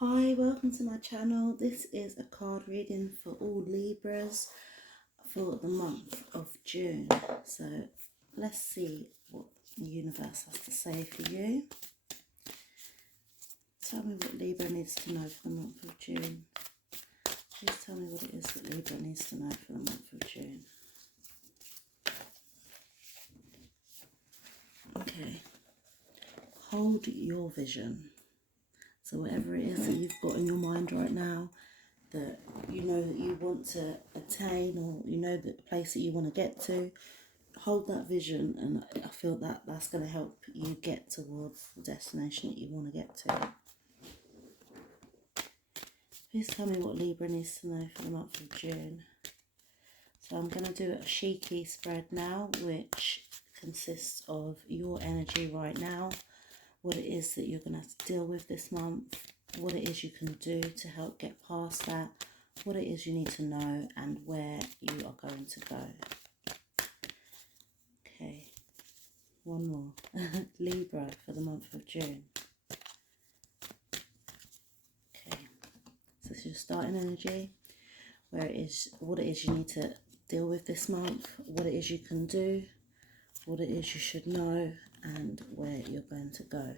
Hi, welcome to my channel. This is a card reading for all Libras for the month of June. So let's see what the universe has to say for you. Tell me what Libra needs to know for the month of June. Please tell me what it is that Libra needs to know for the month of June. Okay. Hold your vision. So whatever it is that you've got in your mind right now, that you know that you want to attain, or you know the place that you want to get to, hold that vision, and I feel that that's going to help you get towards the destination that you want to get to. Please tell me what Libra needs to know for the month of June. So I'm going to do a Shiki spread now, which consists of your energy right now, what it is that you're going to have to deal with this month, what it is you can do to help get past that, what it is you need to know, and where you are going to go. Okay, one more. Libra for the month of June. Okay, so this is your starting energy, where it is, what it is you need to deal with this month, what it is you can do, what it is you should know, and where you're going to go.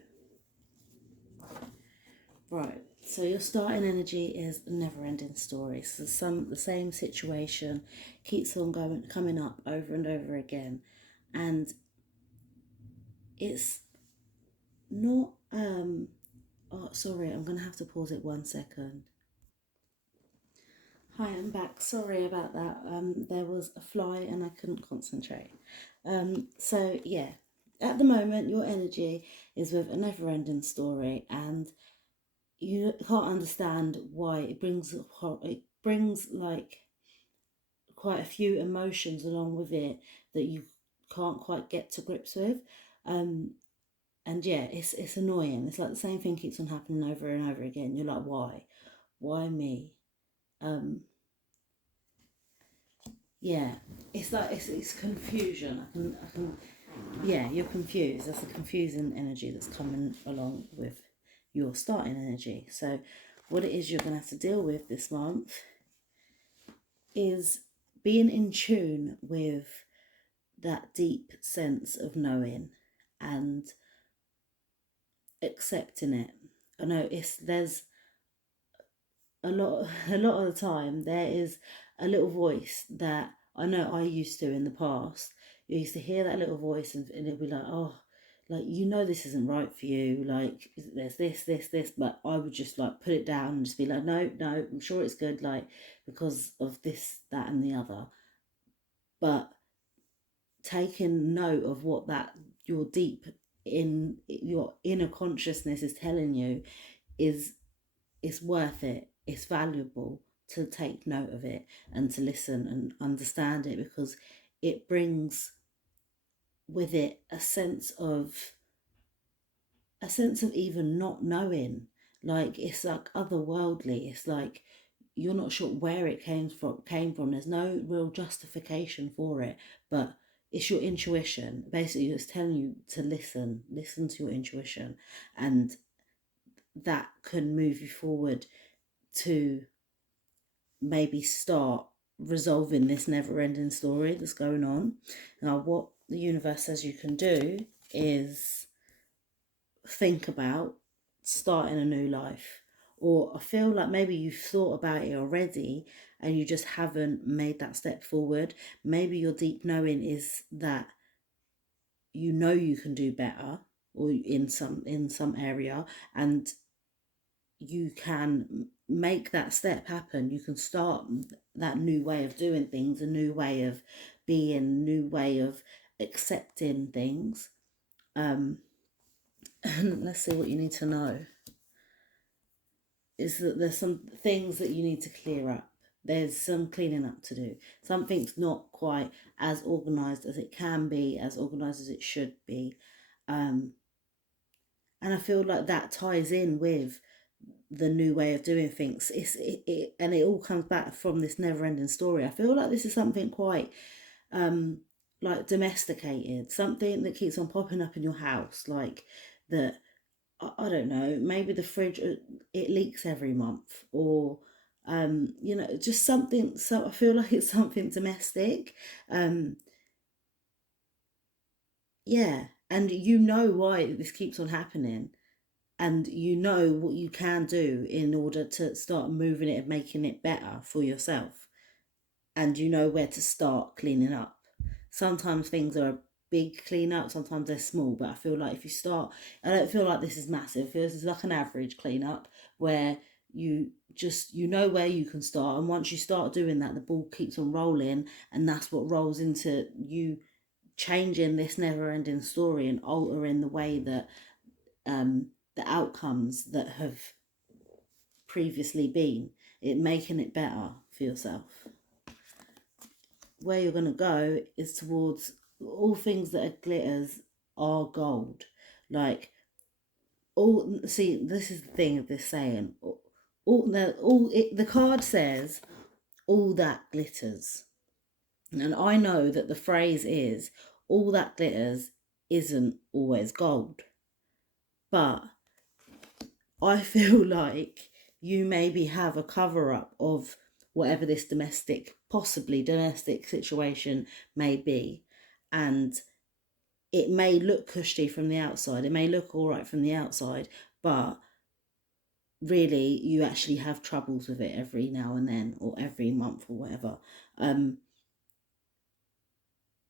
Right, so your starting energy is a never-ending story. So the same situation keeps on coming up over and over again, and it's not. Oh, sorry, I'm gonna have to pause it 1 second. Hi, I'm back. Sorry about that. There was a fly and I couldn't concentrate. So yeah, at the moment your energy is with a never-ending story, and you can't understand why it brings like quite a few emotions along with it that you can't quite get to grips with. And yeah, it's annoying. It's like the same thing keeps on happening over and over again. You're like, why me? Yeah, it's like it's confusion. Yeah, you're confused. That's a confusing energy that's coming along with your starting energy. So what it is you're going to have to deal with this month is being in tune with that deep sense of knowing and accepting it. I know there's a lot of the time there is a little voice that I know I used to in the past. You used to hear that little voice, and it'd be like, oh, like, you know, this isn't right for you, like there's this, but I would just like put it down and just be like, no, I'm sure it's good, like, because of this, that and the other. But taking note of what that your deep in your inner consciousness is telling you is worth it. It's valuable to take note of it and to listen and understand it, because it brings with it a sense of even not knowing. Like, it's like otherworldly. It's like you're not sure where it came from. There's no real justification for it, but it's your intuition. Basically, it's telling you to listen to your intuition, and that can move you forward to maybe start resolving this never-ending story that's going on. Now, what the universe says you can do is think about starting a new life. Or I feel like maybe you've thought about it already and you just haven't made that step forward. Maybe your deep knowing is that you know you can do better, or in some area, and you can make that step happen. You can start that new way of doing things, a new way of being, a new way of accepting things. And let's see what you need to know. Is that there's some things that you need to clear up. There's some cleaning up to do. Something's not quite as organised as it can be, as organised as it should be. And I feel like that ties in with the new way of doing things. And it all comes back from this never-ending story. I feel like this is something quite like domesticated, something that keeps on popping up in your house, like that I don't know, maybe the fridge, it leaks every month, or you know, just something. So I feel like it's something domestic. um yeah, and you know why this keeps on happening, and you know what you can do in order to start moving it and making it better for yourself, and you know where to start cleaning up. Sometimes things are a big clean up, sometimes they're small, but I feel like if you start, I don't feel like this is massive. I feel this is like an average clean up where you know where you can start, and once you start doing that, the ball keeps on rolling, and that's what rolls into you changing this never ending story and altering the way that the outcomes that have previously been, it making it better for yourself. Where you're going to go is towards all things that are glitters are gold. Like, all, see, this is the thing of this saying, the card says all that glitters, and I know that the phrase is all that glitters isn't always gold, but I feel like you maybe have a cover up of whatever this possibly domestic situation may be. And it may look cushy from the outside, it may look all right from the outside, but really you actually have troubles with it every now and then, or every month, or whatever.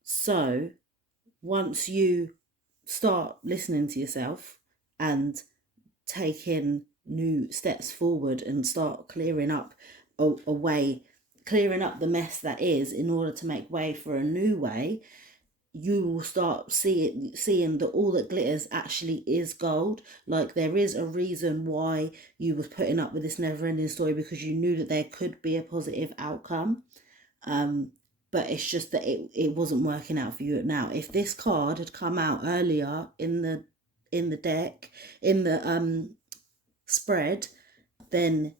So once you start listening to yourself and taking new steps forward and start clearing up a way, clearing up the mess that is, in order to make way for a new way, you will start seeing that all that glitters actually is gold. Like, there is a reason why you was putting up with this never ending story, because you knew that there could be a positive outcome. But it's just that it wasn't working out for you now. If this card had come out earlier in the deck, in the spread, then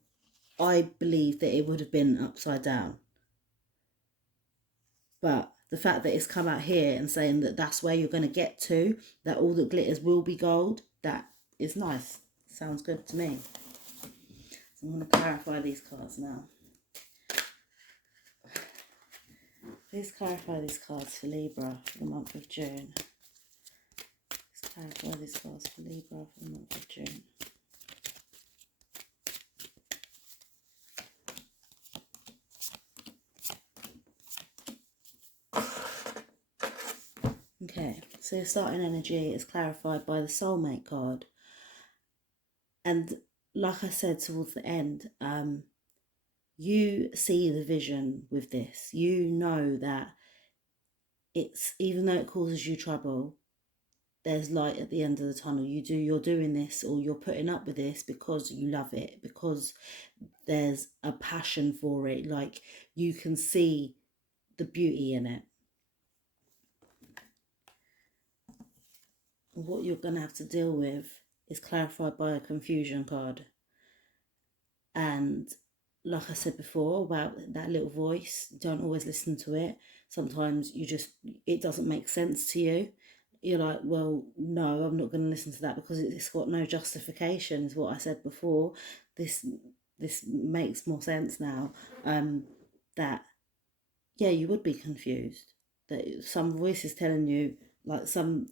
I believe that it would have been upside down. But the fact that it's come out here and saying that that's where you're going to get to, that all that glitters will be gold, that is nice. Sounds good to me. So I'm going to clarify these cards now. Please clarify these cards for Libra for the month of June. Please clarify these cards for Libra for the month of June. Okay, so your starting energy is clarified by the soulmate card. And like I said towards the end, you see the vision with this. You know that it's, even though it causes you trouble, there's light at the end of the tunnel. You're doing this, or you're putting up with this because you love it, because there's a passion for it. Like, you can see the beauty in it. What you're going to have to deal with is clarified by a confusion card. And like I said before about that little voice, don't always listen to it. Sometimes it doesn't make sense to you. You're like, well, no, I'm not going to listen to that because it's got no justification, is what I said before. This makes more sense now. That, yeah, you would be confused. That some voice is telling you, like, something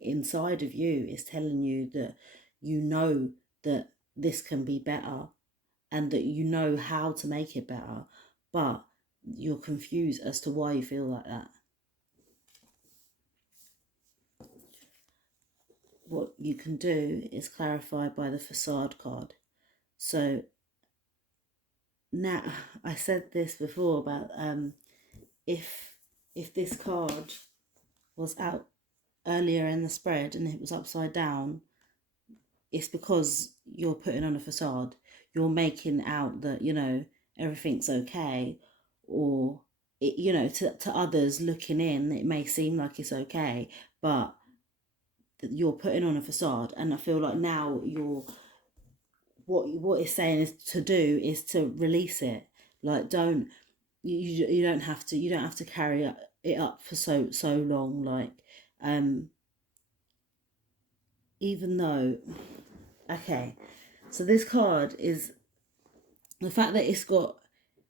inside of you is telling you that you know that this can be better, and that you know how to make it better, but you're confused as to why you feel like that. What you can do is clarify by the facade card. So now, I said this before about if this card was out earlier in the spread and it was upside down, it's because you're putting on a facade. You're making out that, you know, everything's okay, or it, you know, to others looking in, it may seem like it's okay, but you're putting on a facade. And I feel like now what it's saying is to do is to release it. Like, you don't have to carry it up for so long. Like, even though Okay, so this card is the fact that it's got,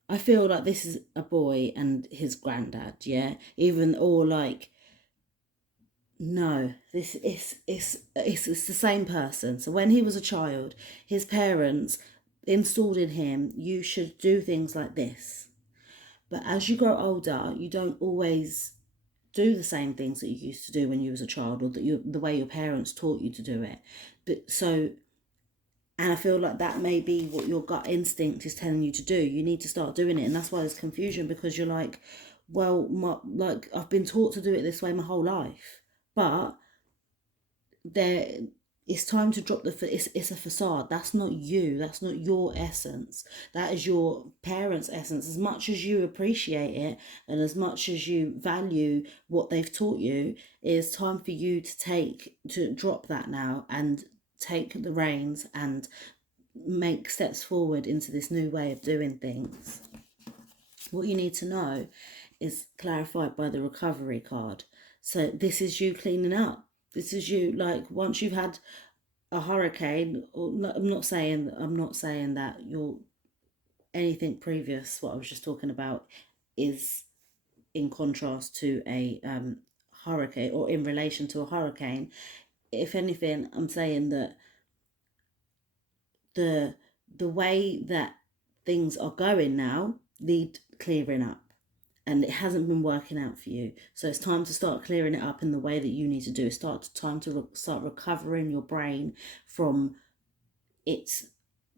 I feel like this is a boy and his granddad, yeah? Even, or like, no, this is it's the same person. So when he was a child, his parents installed in him, you should do things like this. But as you grow older, you don't always do the same things that you used to do when you was a child, or that the way your parents taught you to do it. But so, and I feel like that may be what your gut instinct is telling you to do. You need to start doing it, and that's why there's confusion, because you're like, well, like I've been taught to do it this way my whole life, but there, it's time to drop it's a facade. That's not you. That's not your essence. That is your parents' essence. As much as you appreciate it and as much as you value what they've taught you, it is time for you to drop that now and take the reins and make steps forward into this new way of doing things. What you need to know is clarified by the recovery card. So this is you cleaning up. This is you, like, once you've had a hurricane, or no, I'm not saying that you're anything previous, what I was just talking about, is in contrast to a hurricane, or in relation to a hurricane. If anything, I'm saying that the way that things are going now need clearing up, and it hasn't been working out for you. So it's time to start clearing it up in the way that you need to do. Time to start recovering your brain from its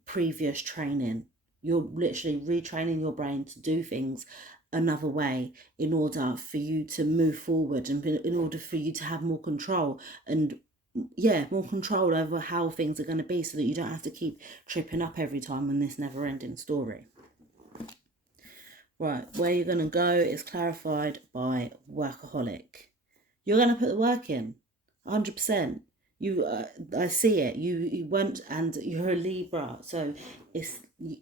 previous training. You're literally retraining your brain to do things another way in order for you to move forward, and in order for you to have more control, and more control over how things are going to be, so that you don't have to keep tripping up every time on this never ending story. Right, where you're going to go is clarified by Workaholic. You're going to put the work in, 100%. I see it. You went, and you're a Libra, so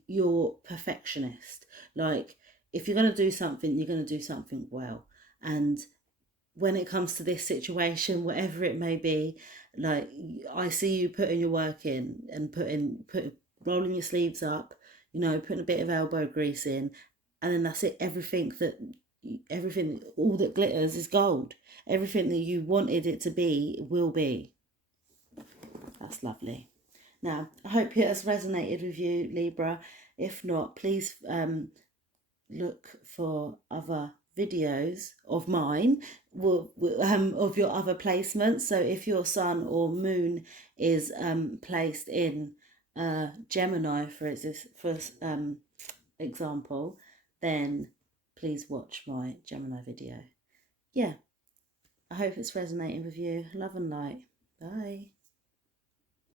you're perfectionist. Like, if you're going to do something, you're going to do something well. And when it comes to this situation, whatever it may be, like, I see you putting your work in and rolling your sleeves up, putting a bit of elbow grease in, and then that's it. Everything, all that glitters is gold. Everything that you wanted it to be will be. That's lovely. Now, I hope it has resonated with you, Libra. If not, please look for other videos of mine, of your other placements. So if your sun or moon is placed in Gemini, for example, then please watch my Gemini video. Yeah, I hope it's resonating with you. Love and light. Bye.